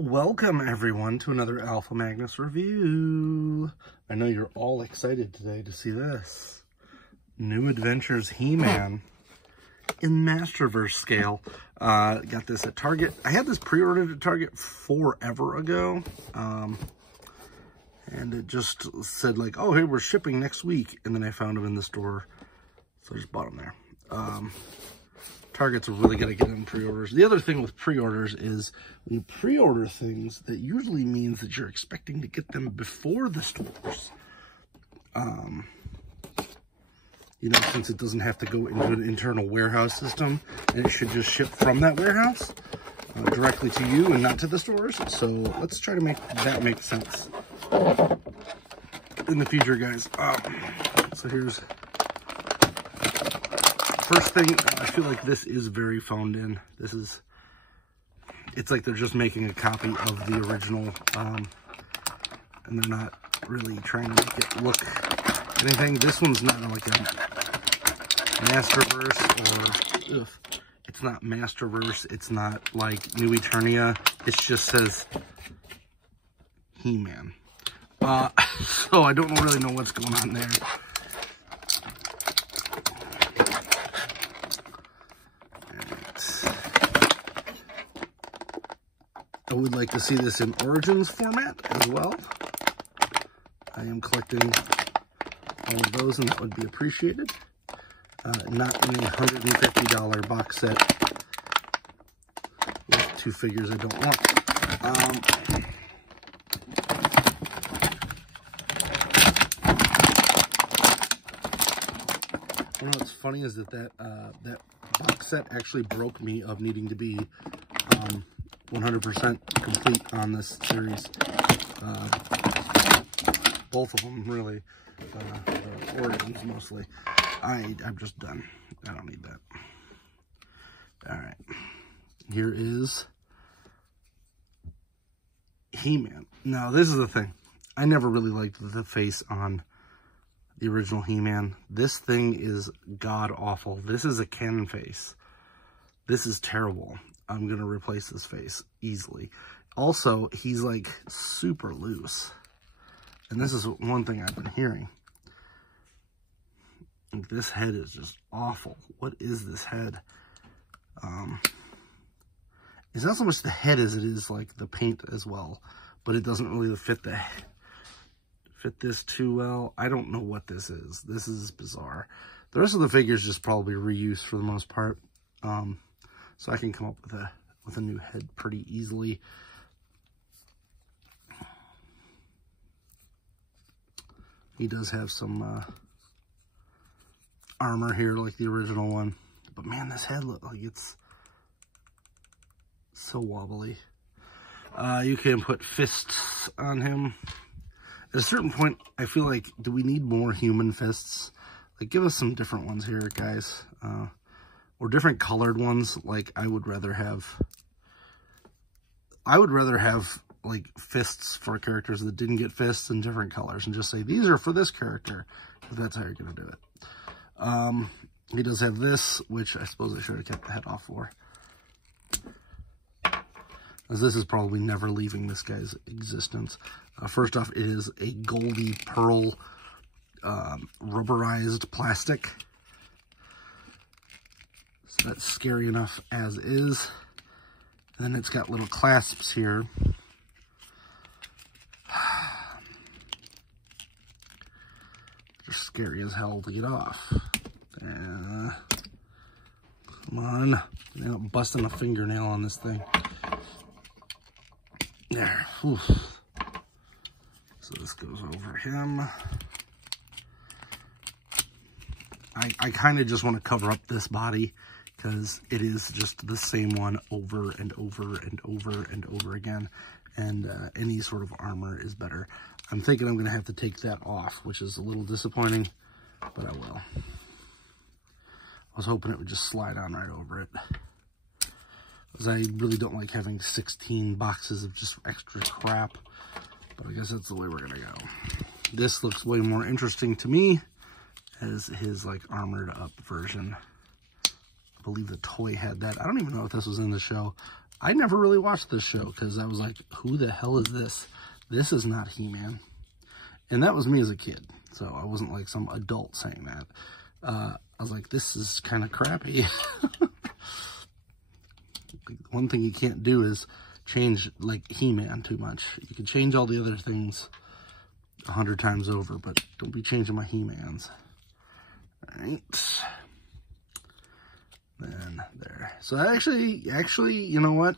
Welcome everyone to another Alpha Magnus review. I know you're all excited today to see this. New Adventures He-Man in Masterverse scale. Got this at Target. I had this pre-ordered at Target forever ago. And it just said like, oh, hey, we're shipping next week. And then I found them in the store. So I just bought them there. Target's really good at getting pre-orders. The other thing with pre-orders is when you pre-order things, that usually means that you're expecting to get them before the stores. You know, since it doesn't have to go into an internal warehouse system, and it should just ship from that warehouse directly to you and not to the stores. So let's try to make that make sense in the future, guys. So here's first thing. I feel like this is very phoned in. It's like they're just making a copy of the original, and they're not really trying to make it look anything. This one's not like a Masterverse, or it's not Masterverse. It's not like New Eternia. It just says He-Man. So I don't really know what's going on there. I would like to see this in Origins format as well. I am collecting all of those, and that would be appreciated. Not in a $150 box set with two figures I don't want. You know what's funny is that box set actually broke me of needing to be 100% complete on this series. Both of them, really. The Origins, mostly. I'm just done. I don't need that. Alright. Here is He-Man. Now, this is the thing. I never really liked the face on the original He-Man. This thing is god-awful. This is a cannon face. This is terrible. I'm going to replace his face easily. Also, he's like super loose. And this is one thing I've been hearing. Like, this head is just awful. What is this head? It's not so much the head as it is like the paint as well. But it doesn't really fit this too well. I don't know what this is. This is bizarre. The rest of the figures just probably reused for the most part. So I can come up with a new head pretty easily. He does have some armor here like the original one. But man, this head looks like it's so wobbly. You can put fists on him. At a certain point, I feel like, do we need more human fists? Like, give us some different ones here, guys. Or different colored ones. Like, I would rather have like fists for characters that didn't get fists in different colors, and just say these are for this character, if that's how you're gonna do it. He does have this, which I suppose I should have kept the head off for, as this is probably never leaving this guy's existence. First off, it is a goldy pearl rubberized plastic. So that's scary enough as is. And then it's got little clasps here. Just scary as hell to get off. Come on. I'm busting a fingernail on this thing. There. Whew. So this goes over him. I kind of just want to cover up this body, because it is just the same one over and over and over and over again, and any sort of armor is better. I'm thinking I'm going to have to take that off, which is a little disappointing, but I will. I was hoping it would just slide on right over it, because I really don't like having 16 boxes of just extra crap, but I guess that's the way we're going to go. This looks way more interesting to me as his like armored up version. I believe the toy had that. I don't even know if this was in the show. I never really watched this show because I was like, who the hell is this? This is not He-Man. And that was me as a kid. So I wasn't like some adult saying that. I was like, this is kind of crappy. One thing you can't do is change like He-Man too much. You can change all the other things 100 times over, but don't be changing my He-Mans. Alright. Then there. So actually, you know what?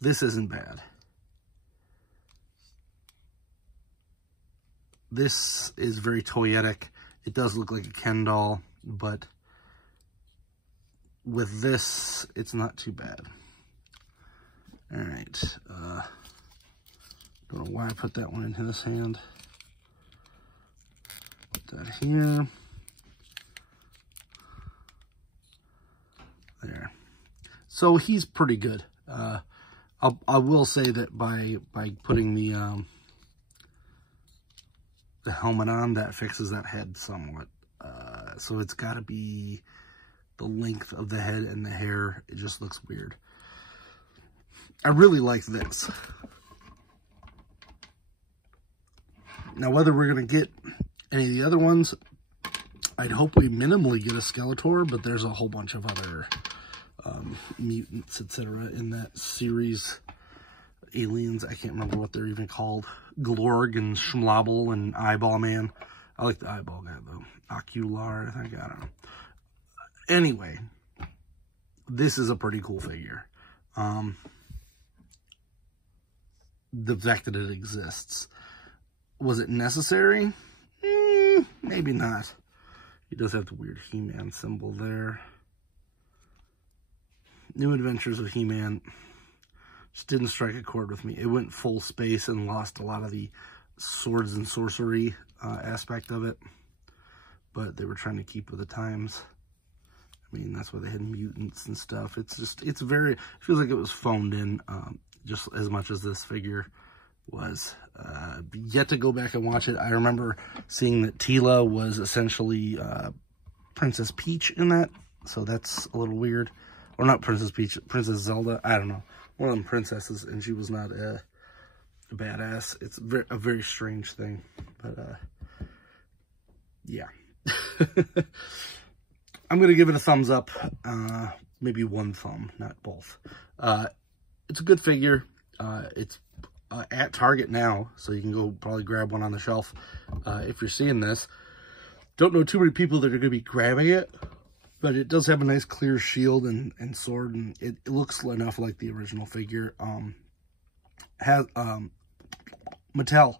This isn't bad. This is very toyetic. It does look like a Ken doll, but with this, it's not too bad. Alright. Don't know why I put that one into this hand. Put that here. There. So he's pretty good. I will say that by putting the helmet on, that fixes that head somewhat. So it's got to be the length of the head and the hair. It just looks weird. I really like this. Now, whether we're going to get any of the other ones, I'd hope we minimally get a Skeletor, but there's a whole bunch of other mutants, etc. in that series. Aliens, I can't remember what they're even called. Glorg and Schmlobble and Eyeball Man. I like the Eyeball guy, though. Ocular, I think. I don't know. Anyway, this is a pretty cool figure. The fact that it exists. Was it necessary? Maybe not. He does have the weird He-Man symbol there. New Adventures of He-Man just didn't strike a chord with me. It went full space and lost a lot of the swords and sorcery aspect of it. But they were trying to keep with the times. I mean, that's why they had mutants and stuff. It's just, it feels like it was phoned in just as much as this figure was. Yet to go back and watch it. I remember seeing that Teela was essentially Princess Peach in that. So that's a little weird. Or not Princess Peach, Princess Zelda. I don't know. One of them princesses, and she was not a badass. It's a very strange thing. But, yeah. I'm going to give it a thumbs up. Maybe one thumb, not both. It's a good figure. It's at Target now, so you can go probably grab one on the shelf if you're seeing this. Don't know too many people that are going to be grabbing it, but it does have a nice clear shield and sword, and it looks enough like the original figure. Mattel,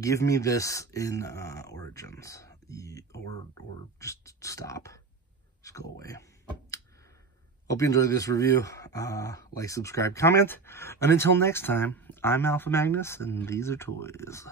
give me this in Origins, or just stop. Just go away. Hope you enjoyed this review. Like, subscribe, comment. And until next time, I'm Alpha Magnus, and these are toys.